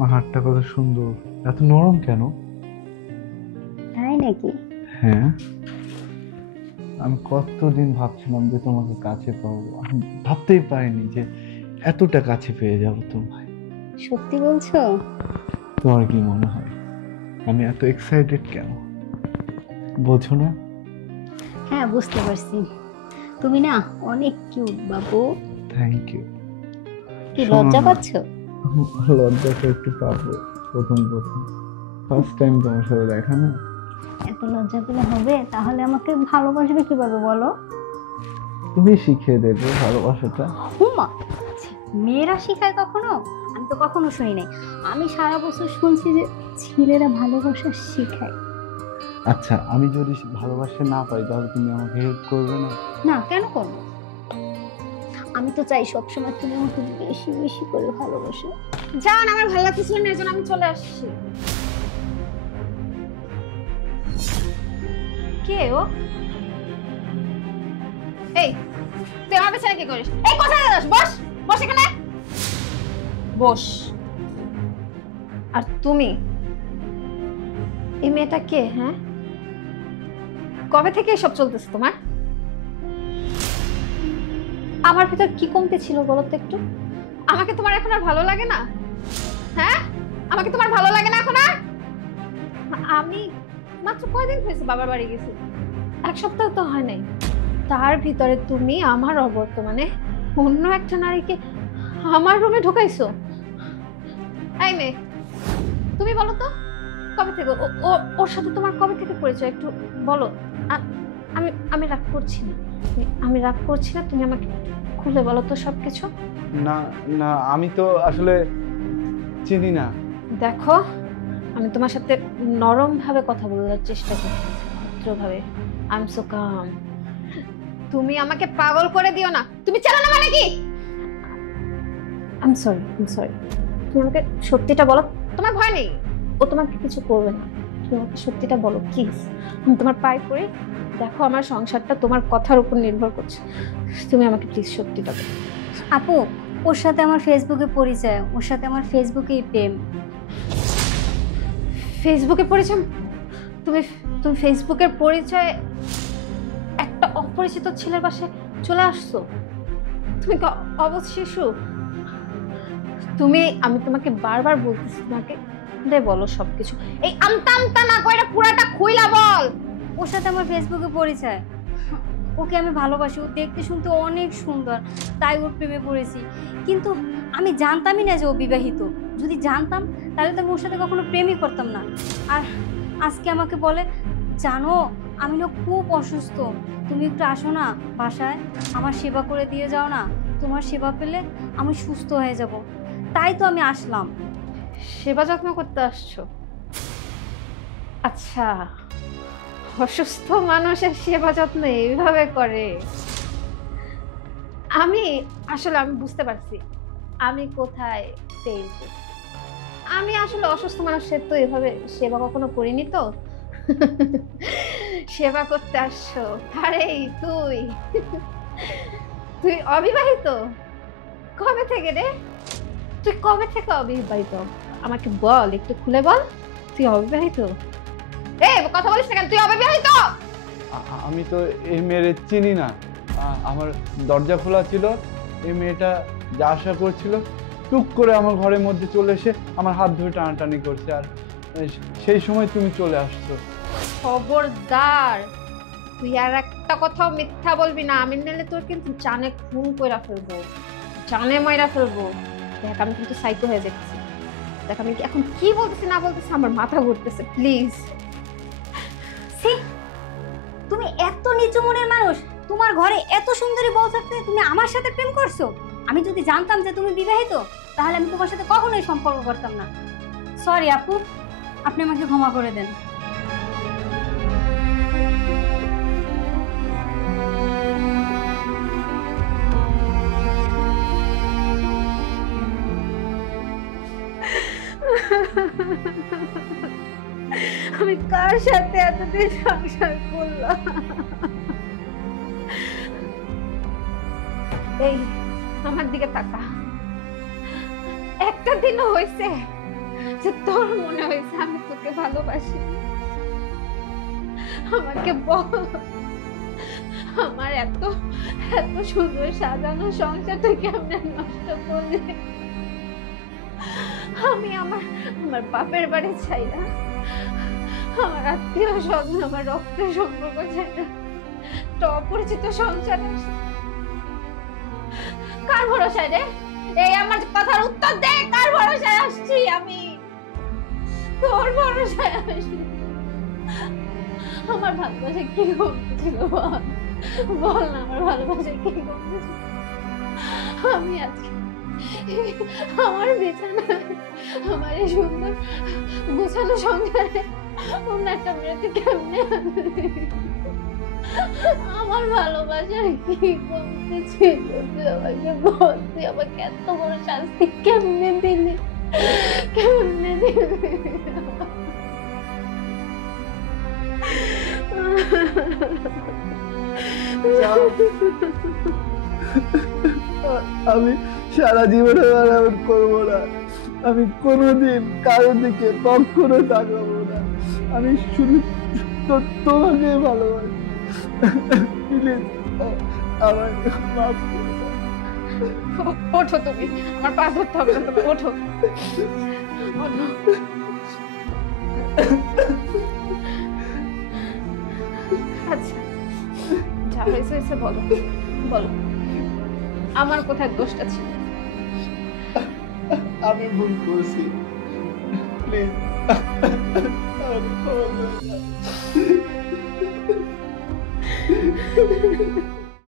তোমার হাতটা কত সুন্দর, এত নরম কেন? তাই নাকি? হ্যাঁ, আমি কতদিন ভাবছিলাম যে তোমাকে কাছে পাবো, আমি ভাবতেই পারিনি যে এতটা কাছে পেয়ে যাবো তোমায়। সত্যি বলছো? তোমার কি মনে হয় আমি এত এক্সাইটেড কেন, বোঝো না? হ্যাঁ, বুঝতে পারছি। তুমি না অনেক কিউট বাবু। Thank you. কি শোনো লজ্জা না, পাচ্ছো? লজ্জা তো একটু পাবো, প্রথম প্রথম ফার্স্ট টাইম তোমার সাথে দেখা না। এত লজ্জা পেলে হবে? তাহলে আমাকে ভালোবাসবে কিভাবে বলো? তুমি শিখিয়ে দেবে ভালোবাসাটা। হুমা, মেয়েরা শিখায় কখনো? আমি তো কখনো শুনি নাই। আমি সারা বছর শুনছি যে ছেলেরা ভালোবাসা শিখায়। আচ্ছা, আমি যদি ভালোবাসা না পাই তাহলে তুমি আমাকে হেল্প করবে না? না, কেন করবো? আমি তো চাই সবসময় তুমি আমাকে বেশি বেশি করে ভালোবাসো। জান, আমার ভালো লাগতেছিল না, এজন্য আমি চলে আসছি। কে ও? এই, তুই আমার পেছনে কি করিস? এই, কোথায় যাস? বস, বস এখানে, বস। আর তুমি, এই মেয়েটা কে? হ্যাঁ, কবে থেকে এসব চলতেছে তোমার? আমার ভিতর কি কমতে ছিল বলো তো একটু? আমাকে তোমার এখন আর ভালো লাগে না? হ্যাঁ, আমাকে তোমার ভালো লাগে না এখন আর? আমি মাত্র কয়দিন হয়েছে বাবার বাড়ি গেছি, এক সপ্তাহ তো হয় নাই। তার ভিতরে তুমি আমার অবর্তমানে অন্য একটা নারীকে আমার রুমে ঢুকাইছো। এই মেয়ে, তুমি বলো তো, কবে থেকে ওর সাথে তোমার কবে থেকে পরিচয় একটু বলো। আমি আমি রাগ করছি না, আমি রাগ করছি না, তুমি আমাকে খুলে বলো তো সবকিছু। না, না, আমি তো আসলে চিনি না। দেখো, আমি তোমার সাথে নরম ভাবে কথা বলার চেষ্টা করছি, ভদ্রভাবে। I am so calm. তুমি আমাকে পাগল করে দিও না। তুমি চেনো না মানে কি? I am sorry, I am sorry. তুমি আমাকে সত্যিটা বলো, তোমার ভয় নেই, ও তোমাকে কিছু করবে না। তুমি আমাকে সত্যিটা বলো প্লিজ, আমি তোমার পায়ে পড়ি। দেখো, আমার সংসারটা তোমার কথার উপর নির্ভর করছে, তুমি আমাকে প্লিজ সত্যিটা বলো। আপু, ওর সাথে আমার ফেসবুকে পরিচয়, ওর সাথে আমার ফেসবুকেই প্রেম। ফেসবুকে পরিচয়? তুমি তুমি ফেসবুকের পরিচয় একটা অপরিচিত ছেলের বাসায় চলে আসছো? তুমি কি অবুঝ শিশু? আমি তোমাকে বারবার বলতেছি, তোমাকে খুলে বলো সবকিছু। এই আমতা আমতা না কইরা পুরাটা খুইলা বল। ওর সাথে আমার ফেসবুকে পরিচয়। ওকে আমি ভালোবাসি, ও দেখতে শুনতে অনেক সুন্দর, তাই ওর প্রেমে পড়েছি। কিন্তু আমি জানতামই না যে ও বিবাহিত। যদি জানতাম তাহলে তো আমি ওর সাথে কখনো প্রেমই করতাম না। আর আজকে আমাকে বলে, জানো আমি না খুব অসুস্থ, তুমি একটু আসো না বাসায়, আমার সেবা করে দিয়ে যাও না, তোমার সেবা পেলে আমি সুস্থ হয়ে যাব। তাই তো আমি আসলাম। সেবা যত্ন করতে আসছো? আচ্ছা, অসুস্থ মানুষের সেবা যত্ন এইভাবে করে? আমি আমি বুঝতে পারছি আমি কোথায় ফেল করছি। আমি আসলে অসুস্থ মানুষের তো এভাবে সেবা কখনো করিনি তো। সেবা করতে আসছো? আরে তুই তুই অবিবাহিত? কবে থেকে রে? তুই কবে থেকে অবিবাহিত? আমাকে বল, একটু খুলে বল। তুই অবিবাহিত? এই কথা বলিস না কেন? তুই অবিবাহিত? আমি তো এই মেয়ের চিনি না। আমার দরজা খোলা ছিল, এই মেয়েটা যা আশা করছিল টুক করে আমার ঘরের মধ্যে চলে এসে আমার হাত ধরে টানাটানি করছে, আর সেই সময় তুমি চলে আসছো। খবরদার, তুই আর একটা কথাও মিথ্যা বলবি না, আমি নিলে তোর কিন্তু জানে খুন কইরা ফেলবো, জানে মাইরা ফেলবো। দেখ, আমি কিন্তু সাইকো হয়ে যাচ্ছি। দেখ, আমি এখন কি বলতেছি না বলতেছি, আমার মাথা ঘুরতেছে। প্লিজ। ছি, তুমি এত নিচু মনের মানুষ? তোমার ঘরে এত সুন্দরী বউ থাকতে তুমি আমার সাথে প্রেম করছো? আমি যদি জানতাম যে তুমি বিবাহিত তাহলে আমি তোমার সাথে কখনোই সম্পর্ক করতাম না। সরি আপু, আপনি আমাকে ক্ষমা করে দেন। আমি কার সাথে এতদিন সংসার করলাম? এই, আমার দিকে তাকা। একটা দিনও হয়েছে যে তোর মনে হয়েছে আমি তোকে ভালোবাসি? আমাকে বল, আমার এত এত সুন্দর সাজানো সংসারটা কেমনে নষ্ট করলে? আমি আমার আমার বাপের বাড়ি ছাইরা, আমার আত্মীয় স্বজন, আমার রক্তের সম্পর্ক ছাইরা তো অপরিচিত সংসারে কার ভরসায় রে? এই আমার কথার উত্তর দে, কার ভরসায় আসছি আমি? তোর ভরসায় আসছি। আমার ভালোবাসা কি কমতেছিল বল, বল না আমার ভালোবাসা কি কমতেছিল? আমি আজকে আমার বিছানায়, আমার এই সুন্দর গোছানো সংসারে অন্য একটা মেয়েতে কেমনে আনলি? আমার ভালোবাসার কি কমতে ছিল? তুই আমাকে বল, তুই আমাকে এত বড় শাস্তি কেমনে দিলি, কেমনে দিলি? আমি সারা জীবনে আর এমন করবো না। আমি কোনোদিন কারোর দিকে কখনো তাকাবো না। আমি শুধু তোমাকে ভালোবাসি। প্লিজ আমার মাফ করে দাও। ওঠো তুমি, আমার পা ধরতে হবে না, তুমি ওঠো, ওঠো। আচ্ছা যা হয়েছে হয়েছে, বলো বলো, আমার কোথায় দোষটা ছিল? আমি ভুল করছি, প্লিজ আমাকে ক্ষমা করে দাও।